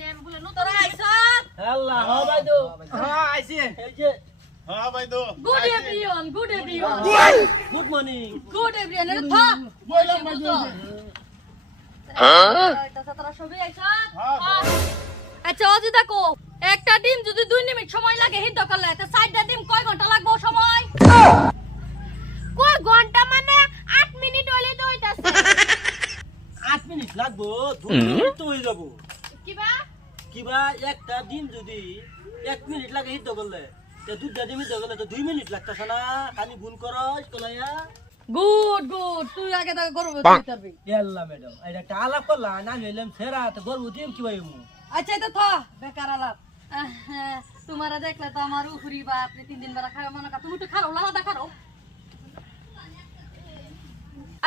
ma'am বলে নতুন তোরা আইছাত আল্লাহ হ্যাঁ ভাই তো হ্যাঁ আইছি এই যে হ্যাঁ ভাই তো good everyone good everyone good morning good everyone এর থা বললাম ভাই তো তোরা সবাই আইছাত হ্যাঁ আচ্ছা অজি দেখো একটা ডিম যদি 2 মিনিট সময় লাগে হিট করলে তো 4টা ডিম কয় ঘন্টা লাগবে সময় কয় ঘন্টা মানে 8 মিনিট হইলে তো হইতাছে 8 মিনিট লাগবো 2 মিনিট তো হয়ে যাব কিবা কিবা একটা ডিম যদি 1 মিনিট লাগে হিট করলে তে দুটা ডিম হিট করলে তো 2 মিনিট লাগতাছে না খালি গুণ করস কলাইয়া গুড গুড তুই আগে তাকে করব তুই করবি ইয়াল্লা ম্যাডাম এটা একটা আলাপ করলা না হইলাম সেরা তো গর্ব দিম কি ভাই মু আচ্ছা এটা থা বেকার আলাপ তোমারা দেখলে তো আমার উফরি বা আপনি 3 দিন বেলা খাওয়া মনে কা তুমি তো খাও লালা দেখারো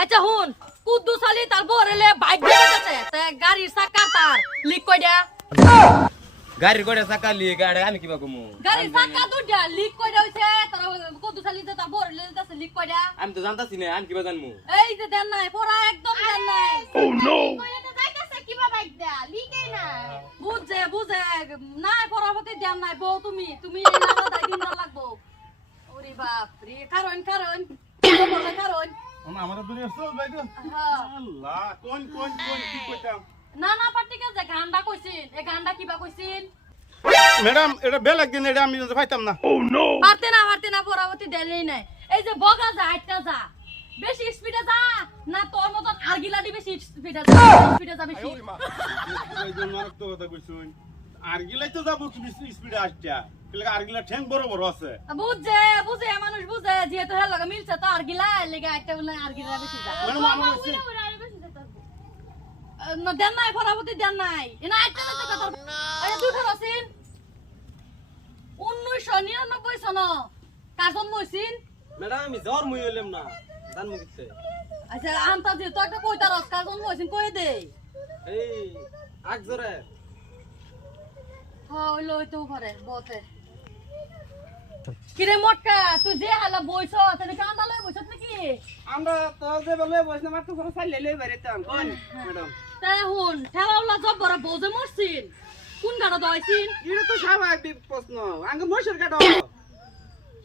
আচ্ছা হুন কুদ্দুস আলী তার বরেলে বাইক দিয়ে গেছে তে গাড়ির চাকা তার লিক কই দিয়া গাড়ির কয়টা চাকা লিয়ে গাড়ি আমি কিবা কমু গাড়ির চাকা দুইটা লিক কই হইছে তার কুদ্দুস আলী তার বরেলে গেছে লিক কই দিয়া আমি তো জানতাছি না আমি কিবা জানমু এই যে দেন নাই পড়া একদম দেন নাই কইলে তো যাইতাছে কিবা বাইক দা লিকে না বুঝে বুঝে নাই পড়াবতে দেন নাই বউ তুমি তুমি এই লালা দাই দিন না লাগবো ওরে বাপ রে কারণ কারণ কারণ আমার দূরে আসছো ভাই তো হ্যাঁ আল্লাহ কোন কোন কোন কি কইতাম না না পার্টিকে যে গান্ডা কইছিন এই গান্ডা কিবা কইছিন ম্যাডাম এটা বেল একদিন এটা আমি পাইতাম না পারতে না পরাবতী দেনই নাই এই যে বগা যা আটটা যা বেশি স্পিডে যা না তোর মতন আরগিলাডি বেশি স্পিডে যা বেশি এই জন্য আর তো কথা কইছুন আর গিলাই তো যাবো স্পিডে আসটা কিলা আর গিলা ঠ্যাং বড় বড় আছে বুঝে মানুষ বুঝে যেহেতু হেল লাগা মিলছে তো আরগিলা লেগে একটা বলে আরগিলা বেশি যা ম্যাডাম আমার হচ্ছে উড়ে উড়ে আরে বেশি যাইতাছে না দেন নাই পরাবতী দেন নাই এনা একটা না কথা আরে দুটো রসিন 1999 সন কাজন মইছিন ম্যাডাম আমি জ্বর মুই হইলাম না জানমু কিতে আচ্ছা আমতা যে তো একটা কইতা রস কাজন মইছিন কই দে এই আকজরে হইলো তো পারে বতে কিরে মটকা তুই যে হালা বইছ তনে কান্দা লই বইছত নাকি আমরা তো যে বলে বসনা মাত্র করে চাইলে লই বেরিতাম কোন ম্যাডাম তা হুন ঠেলাওলা জব্বরা বউজে মরছিন কোন গাড়া দইছিন এটা তো স্বাভাবিক প্রশ্ন আঙ্গ মশর কাটো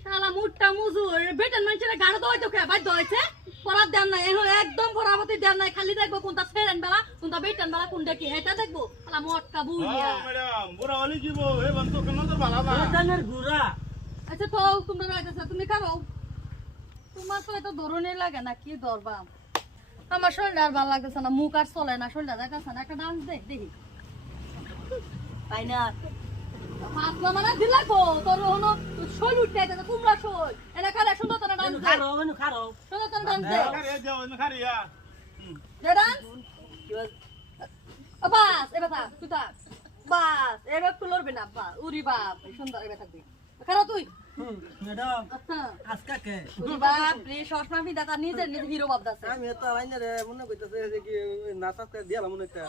শালা মুট্টা মুজুর বেটান মানুষের গাড়া দই তো কে বাই দইছে পরাত দেন নাই এখন একদম পরাবতী দেন নাই খালি দেখবো কোনটা ফেরেন বেলা কোনটা বেটান বেলা কোনটা কি হেটা দেখবো শালা মটকা বুইয়া হ্যাঁ ম্যাডাম বুড়া হলি জীব হে বন্ধু কেন তো ভালো না কানের গুড়া আচ্ছা তো তোমরা রাইতেছ তুমি কারো তোমার তো এত ধরনে লাগে না কি ধরবা আমার শরীরটা আর ভালো লাগতেছে না মুখ আর চলে না শরীরটা দেখাচ্ছে না একটা ডান্স দেখি তাই না পাতলা মানে দিলা গো তোর হনো শরীর উঠতে যাচ্ছে তোমরা শরীর এনা কারে সুন্দর তোর ডান্স দে খারো সুন্দর তোর ডান্স দে খারে যাও না খারে ইয়া দে ডান্স বাস এবার থাক তুই থাক বাস এবার তুই লড়বি না বা উরি বাপ সুন্দর এবার থাকবি খারা তুই ম্যাডাম হ্যাঁ আজকা কে উরি বাপ রে সসমা ফিদা তার নিজের হিরো বাপ দাসে আমি তো আইনা রে মনে কইতাছে যে কি নাটক করে দিলাম মনে একটা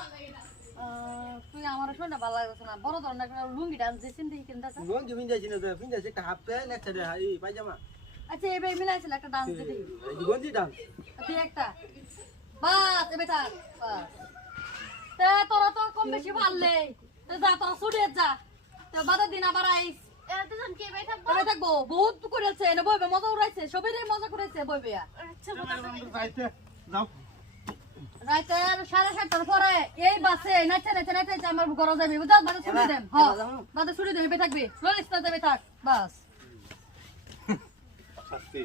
তুই আমার শোনা ভালো লাগছে না বড় ধরনের একটা লুঙ্গি ডান্স দিছিস দেখি কেন দাসা রং জমিন যাইছি না ফিন যাইছে একটা হাফ প্যান্ট একটা এই পায়জামা আচ্ছা এবে মিলাইছিল একটা ডান্স দে দেখি এই গঞ্জি ডান্স তুই একটা বাস এবে থাক বাস তে তোরা তো কম বেশি পারলে তে যা তোরা ছুটে যা তো বাদের দিন আবার আইস এরা দুজন কে বাই থাকবো তবে থাকবো বহুত করেছে এনে বইবে মজা উড়াইছে সবাই মজা করেছে বইবে আচ্ছা যাইতে যাও রাইতের 7:30টার পরে এই বাসে নাচতে আমার ঘর যাবি বুঝাস বাদে ছুটি দেন হ্যাঁ বাদে ছুটি দেবে থাকবি ললিস্তা যাবে থাক বাস শাস্তি